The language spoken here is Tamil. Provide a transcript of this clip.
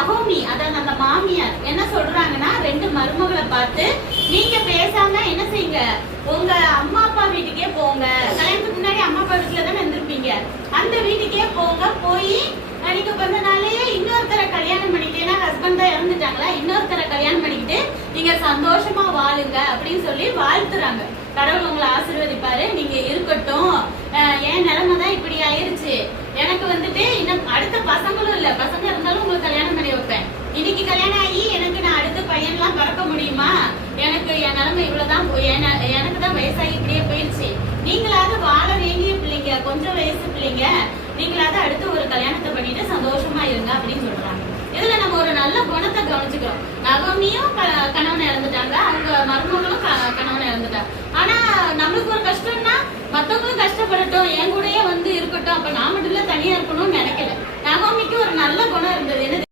நகோமி அதாவது அந்த மாமியார் என்ன சொல்றாங்கன்னா, ரெண்டு மருமகளை பார்த்து நீங்க பேசாம என்ன செய்யுங்க, உங்க அம்மா அப்பா வீட்டுக்கே போங்க. கல்யாணத்துக்கு முன்னாடி அம்மா அப்பா வீட்டுல தானே இருந்திருப்பீங்க, அந்த வீட்டுக்கே போங்க. போய் நீங்க கொஞ்ச நாளையே இன்னொருத்தரை கல்யாணம் பண்ணிட்டு, ஏன்னா ஹஸ்பண்ட் தான் இறந்துட்டாங்களா, இன்னொருத்தரை கல்யாணம் பண்ணிக்கிட்டு நீங்க சந்தோஷமா வாழுங்க அப்படின்னு சொல்லி வாழ்த்துறாங்க. கடவுள் உங்களை ஆசீர்வதிப்பாரு, நீங்க இருக்கட்டும், என் நிலைமை தான் இப்படி ஆயிருச்சு, எனக்கு வந்துட்டு இன்னும் அடுத்த பசங்களும் இல்ல, பசங்க இருந்தாலும் உங்களுக்கு கல்யாணம் பண்ணி வைப்பேன். இன்னைக்கு கல்யாணம் ஆகி எனக்கு நான் அடுத்த பையன்லாம் பிறக்க முடியுமா, எனக்கு என் நிலைமை இவ்வளவுதான், எனக்கு தான் வயசாகி இப்படியே போயிடுச்சு, நீங்களாவது வாழ வேண்டிய பிள்ளைங்க, கொஞ்சம் வயசு பிள்ளைங்க, நீங்களாவது அடுத்து ஒரு கல்யாணத்தை பண்ணிட்டு சந்தோஷமா இருங்க அப்படின்னு சொல்றாங்க. இதுல நம்ம ஒரு நல்ல குணத்தை கவனிச்சுக்கிறோம். நகோமியும் கணவனை இழந்துட்டாங்க, அவங்க மருமகளும் கணவனை இழந்துட்டாங்க. ஆனா நம்மளுக்கு ஒரு கஷ்டம்னா மத்தவங்களும் கஷ்டப்படட்டும், என் கூடயே வந்து இருக்கட்டும், அப்ப நான் மட்டும் தனியா இருக்கணும்னு நினைக்கல. நகோமிக்கு ஒரு நல்ல குணம் இருந்தது. என்ன